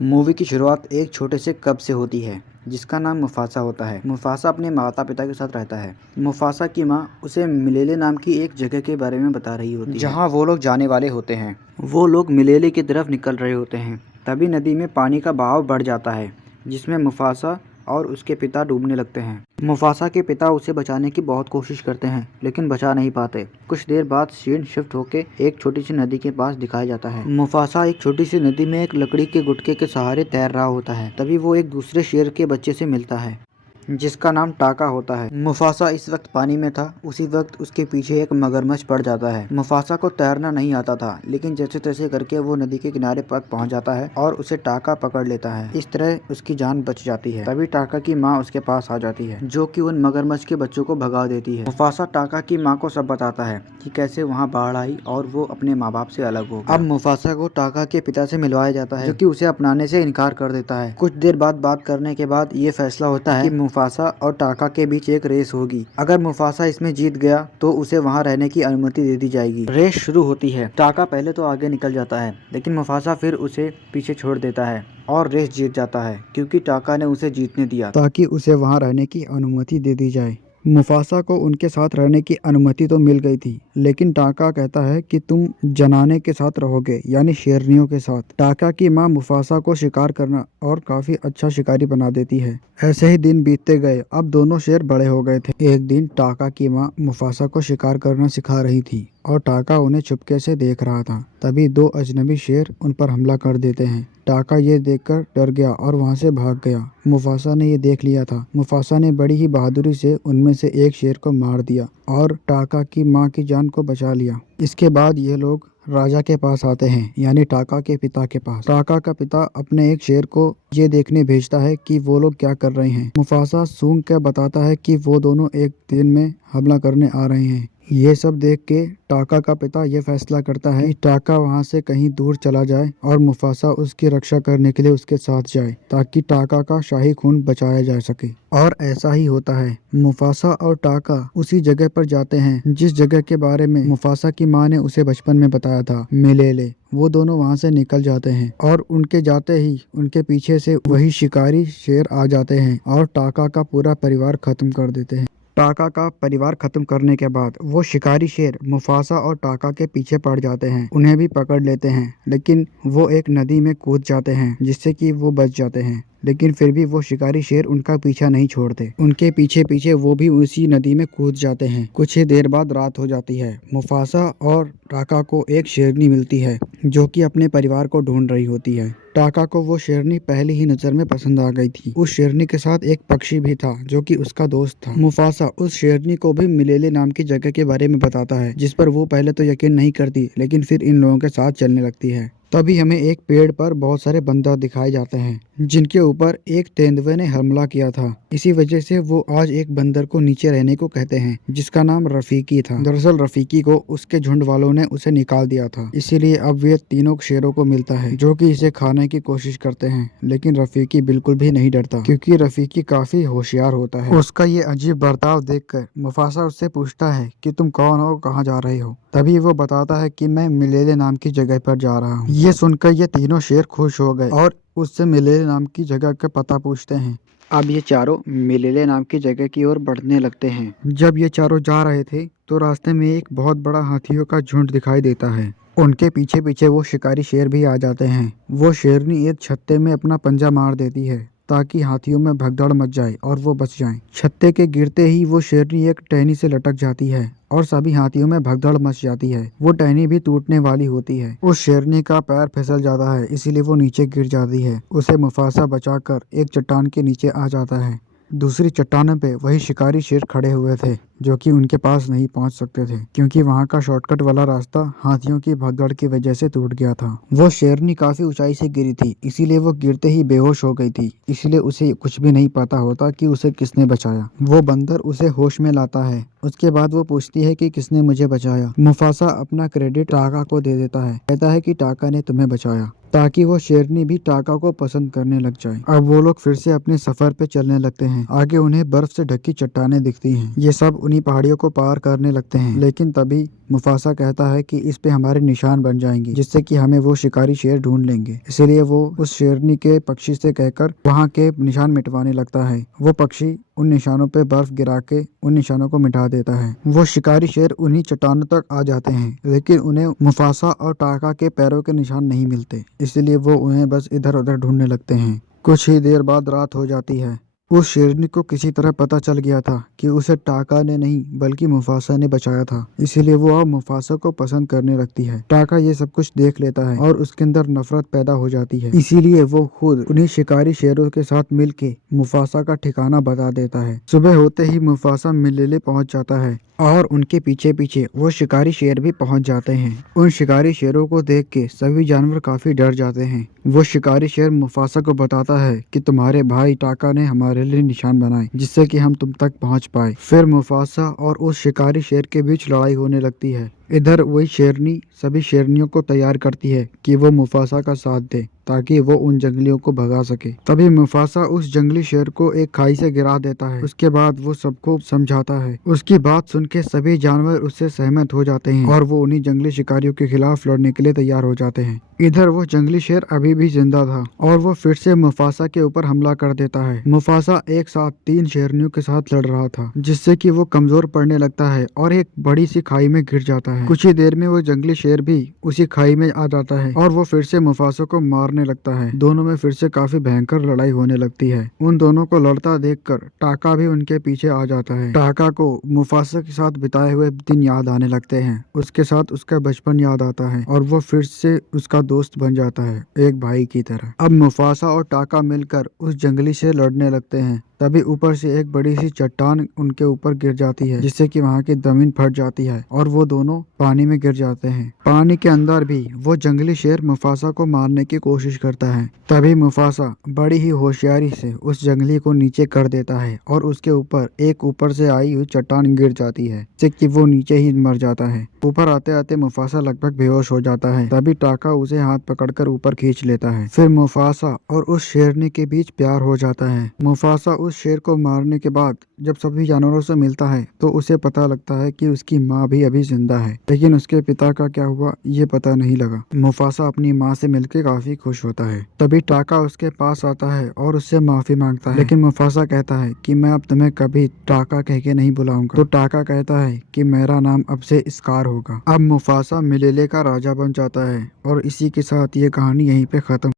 Movie की शुरुआत एक छोटे से कब से होती है जिसका नाम मुफासा होता है। मुफासा अपने माता पिता के साथ रहता है। मुफासा की माँ उसे मिलेले नाम की एक जगह के बारे में बता रही होती है जहाँ वो लोग जाने वाले होते हैं। वो लोग मिलेले की तरफ निकल रहे होते हैं। तभी नदी में पानी का बहाव बढ़ जाता है जिसमें मुफासा और उसके पिता डूबने लगते हैं। मुफासा के पिता उसे बचाने की बहुत कोशिश करते हैं लेकिन बचा नहीं पाते। कुछ देर बाद सीन शिफ्ट होके एक छोटी सी नदी के पास दिखाया जाता है। मुफासा एक छोटी सी नदी में एक लकड़ी के गुटके के सहारे तैर रहा होता है। तभी वो एक दूसरे शेर के बच्चे से मिलता है जिसका नाम टाका होता है। मुफासा इस वक्त पानी में था। उसी वक्त उसके पीछे एक मगरमच्छ पड़ जाता है। मुफासा को तैरना नहीं आता था लेकिन जैसे तैसे करके वो नदी के किनारे पर पहुंच जाता है और उसे टाका पकड़ लेता है। इस तरह उसकी जान बच जाती है। तभी टाका की माँ उसके पास आ जाती है जो कि उन मगरमच्छ के बच्चों को भगा देती है। मुफासा टाका की माँ को सब बताता है कि कैसे वहाँ बाढ़ आई और वो अपने माँ बाप से अलग हो गया। अब मुफासा को टाका के पिता से मिलवाया जाता है जो कि उसे अपनाने से इनकार कर देता है। कुछ देर बाद बात करने के बाद ये फैसला होता है कि मुफासा और टाका के बीच एक रेस होगी। अगर मुफासा इसमें जीत गया तो उसे वहाँ रहने की अनुमति दे दी जाएगी। रेस शुरू होती है। टाका पहले तो आगे निकल जाता है लेकिन मुफासा फिर उसे पीछे छोड़ देता है और रेस जीत जाता है क्योंकि टाका ने उसे जीतने दिया ताकि उसे वहाँ रहने की अनुमति दे दी जाए। मुफासा को उनके साथ रहने की अनुमति तो मिल गई थी लेकिन टाका कहता है कि तुम जनाने के साथ रहोगे यानी शेरनियों के साथ। टाका की माँ मुफासा को शिकार करना और काफी अच्छा शिकारी बना देती है। ऐसे ही दिन बीतते गए। अब दोनों शेर बड़े हो गए थे। एक दिन टाका की माँ मुफासा को शिकार करना सिखा रही थी और टाका उन्हें चुपके से देख रहा था। तभी दो अजनबी शेर उन पर हमला कर देते हैं। टाका ये देखकर डर गया और वहां से भाग गया। मुफासा ने ये देख लिया था। मुफासा ने बड़ी ही बहादुरी से उनमें से एक शेर को मार दिया और टाका की माँ की जान को बचा लिया। इसके बाद ये लोग राजा के पास आते हैं यानी टाका के पिता के पास। टाका का पिता अपने एक शेर को ये देखने भेजता है कि वो लोग क्या कर रहे हैं। मुफासा सूंघ कर बताता है कि वो दोनों एक दिन में हमला करने आ रहे हैं। ये सब देख के टाका का पिता ये फैसला करता है कि टाका वहाँ से कहीं दूर चला जाए और मुफासा उसकी रक्षा करने के लिए उसके साथ जाए ताकि टाका का शाही खून बचाया जा सके। और ऐसा ही होता है। मुफासा और टाका उसी जगह पर जाते हैं जिस जगह के बारे में मुफासा की माँ ने उसे बचपन में बताया था, मिलेले। वो दोनों वहाँ से निकल जाते हैं और उनके जाते ही उनके पीछे से वही शिकारी शेर आ जाते हैं और टाका का पूरा परिवार खत्म कर देते हैं। टाका का परिवार खत्म करने के बाद वो शिकारी शेर मुफासा और टाका के पीछे पड़ जाते हैं। उन्हें भी पकड़ लेते हैं लेकिन वो एक नदी में कूद जाते हैं जिससे कि वो बच जाते हैं। लेकिन फिर भी वो शिकारी शेर उनका पीछा नहीं छोड़ते। उनके पीछे पीछे वो भी उसी नदी में कूद जाते हैं। कुछ ही देर बाद रात हो जाती है। मुफासा और टाका को एक शेरनी मिलती है जो कि अपने परिवार को ढूंढ रही होती है। टाका को वो शेरनी पहली ही नजर में पसंद आ गई थी। उस शेरनी के साथ एक पक्षी भी था जो कि उसका दोस्त था। मुफासा उस शेरनी को भी मिलेले नाम की जगह के बारे में बताता है जिस पर वो पहले तो यकीन नहीं करती लेकिन फिर इन लोगों के साथ चलने लगती है। तभी हमें एक पेड़ पर बहुत सारे बंदर दिखाए जाते हैं जिनके ऊपर एक तेंदुए ने हमला किया था। इसी वजह से वो आज एक बंदर को नीचे रहने को कहते हैं जिसका नाम रफीकी था। दरअसल रफीकी को उसके झुंड वालों ने उसे निकाल दिया था, इसीलिए अब ये तीनों शेरों को मिलता है जो कि इसे खाने की कोशिश करते हैं। लेकिन रफीकी बिल्कुल भी नहीं डरता क्योंकि रफीकी काफी होशियार होता है। उसका ये अजीब बर्ताव देखकर मुफासा उससे पूछता है कि तुम कौन हो, कहाँ जा रहे हो। तभी वो बताता है कि मैं मिलेले नाम की जगह पर जा रहा हूँ। ये सुनकर ये तीनों शेर खुश हो गए और उससे मिलेले नाम की जगह का पता पूछते हैं। अब ये चारों मिलेले नाम की जगह की ओर बढ़ने लगते हैं। जब ये चारों जा रहे थे तो रास्ते में एक बहुत बड़ा हाथियों का झुंड दिखाई देता है। उनके पीछे पीछे वो शिकारी शेर भी आ जाते हैं। वो शेरनी एक छत्ते में अपना पंजा मार देती है ताकि हाथियों में भगदड़ मच जाए और वो बच जाएं। छत्ते के गिरते ही वो शेरनी एक टहनी से लटक जाती है और सभी हाथियों में भगदड़ मच जाती है। वो टहनी भी टूटने वाली होती है। उस शेरनी का पैर फिसल जाता है इसीलिए वो नीचे गिर जाती है। उसे मुफासा बचाकर एक चट्टान के नीचे आ जाता है। दूसरी चट्टानों पे वही शिकारी शेर खड़े हुए थे जो कि उनके पास नहीं पहुंच सकते थे क्योंकि वहां का शॉर्टकट वाला रास्ता हाथियों की भगदड़ की वजह से टूट गया था। वो शेरनी काफी ऊंचाई से गिरी थी इसीलिए वो गिरते ही बेहोश हो गई थी। इसलिए उसे कुछ भी नहीं पता होता कि उसे किसने बचाया। वो बंदर उसे होश में लाता है। उसके बाद वो पूछती है कि किसने मुझे बचाया। मुफासा अपना क्रेडिट टाका को दे देता है। कहता है कि टाका ने तुम्हें बचाया ताकि वो शेरनी भी टाका को पसंद करने लग जाए। अब वो लोग फिर से अपने सफर पे चलने लगते हैं। आगे उन्हें बर्फ से ढकी चट्टानें दिखती हैं। ये सब उन्हीं पहाड़ियों को पार करने लगते हैं। लेकिन तभी मुफासा कहता है कि इस पे हमारे निशान बन जाएंगे, जिससे कि हमें वो शिकारी शेर ढूंढ लेंगे। इसलिए वो उस शेरनी के पक्षी से कहकर वहाँ के निशान मिटवाने लगता है। वो पक्षी उन निशानों पे बर्फ गिरा के उन निशानों को मिटा देता है। वो शिकारी शेर उन्हीं चट्टानों तक आ जाते हैं, लेकिन उन्हें मुफासा और टाका के पैरों के निशान नहीं मिलते। इसलिए वो उन्हें बस इधर उधर ढूंढने लगते हैं। कुछ ही देर बाद रात हो जाती है। उस शेरनी को किसी तरह पता चल गया था कि उसे टाका ने नहीं बल्कि मुफासा ने बचाया था। इसीलिए वो अब मुफासा को पसंद करने लगती है। टाका ये सब कुछ देख लेता है और उसके अंदर नफरत पैदा हो जाती है। इसीलिए वो खुद उन्हीं शिकारी शेरों के साथ मिलके मुफासा का ठिकाना बता देता है। सुबह होते ही मुफासा मिलेले पहुंच जाता है और उनके पीछे पीछे वो शिकारी शेर भी पहुंच जाते हैं। उन शिकारी शेरों को देख के सभी जानवर काफी डर जाते हैं। वो शिकारी शेर मुफासा को बताता है कि तुम्हारे भाई टाका ने हमारे लिए निशान बनाए, जिससे कि हम तुम तक पहुंच पाए। फिर मुफासा और उस शिकारी शेर के बीच लड़ाई होने लगती है। इधर वही शेरनी सभी शेरनियों को तैयार करती है कि वो मुफासा का साथ दे, ताकि वो उन जंगलियों को भगा सके। तभी मुफासा उस जंगली शेर को एक खाई से गिरा देता है। उसके बाद वो सबको समझाता है। उसकी बात सुन के सभी जानवर उससे सहमत हो जाते हैं और वो उन्हीं जंगली शिकारियों के खिलाफ लड़ने के लिए तैयार हो जाते हैं। इधर वो जंगली शेर अभी भी जिंदा था और वो फिर से मुफासा के ऊपर हमला कर देता है। मुफासा एक साथ 3 शेरनियों के साथ लड़ रहा था, जिससे कि वो कमजोर पड़ने लगता है और एक बड़ी सी खाई में गिर जाता है। कुछ ही देर में वो जंगली शेर भी उसी खाई में आ जाता है और वो फिर से मुफासा को मारने लगता है। दोनों में फिर से काफी भयंकर लड़ाई होने लगती है। उन दोनों को लड़ता देखकर टाका भी उनके पीछे आ जाता है। टाका को मुफासा के साथ बिताए हुए दिन याद आने लगते हैं। उसके साथ उसका बचपन याद आता है और वो फिर से उसका दोस्त बन जाता है, एक भाई की तरह। अब मुफासा और टाका मिलकर उस जंगली से लड़ने लगते हैं। तभी ऊपर से एक बड़ी सी चट्टान उनके ऊपर गिर जाती है, जिससे कि वहाँ की जमीन फट जाती है और वो दोनों पानी में गिर जाते हैं। पानी के अंदर भी वो जंगली शेर मुफासा को मारने की कोशिश करता है। तभी मुफासा बड़ी ही होशियारी से उस जंगली को नीचे कर देता है और उसके ऊपर एक ऊपर से आई हुई चट्टान गिर जाती है, जिससे कि वो नीचे ही मर जाता है। ऊपर आते आते मुफासा लगभग बेहोश हो जाता है। तभी टाका उसे हाथ पकड़कर ऊपर खींच लेता है। फिर मुफासा और उस शेरनी के बीच प्यार हो जाता है। मुफासा उस शेर को मारने के बाद जब सभी जानवरों से मिलता है तो उसे पता लगता है कि उसकी माँ भी अभी जिंदा है, लेकिन उसके पिता का क्या हुआ ये पता नहीं लगा। मुफासा अपनी माँ से मिलकर काफी खुश होता है। तभी टाका उसके पास आता है और उससे माफी मांगता है, लेकिन मुफासा कहता है कि मैं अब तुम्हें कभी टाका कह के नहीं बुलाऊंगा। तो टाका कहता है कि मेरा नाम अब से स्कार होगा। अब मुफासा मिलेले का राजा बन जाता है और इसी के साथ ये कहानी यहीं पे खत्म।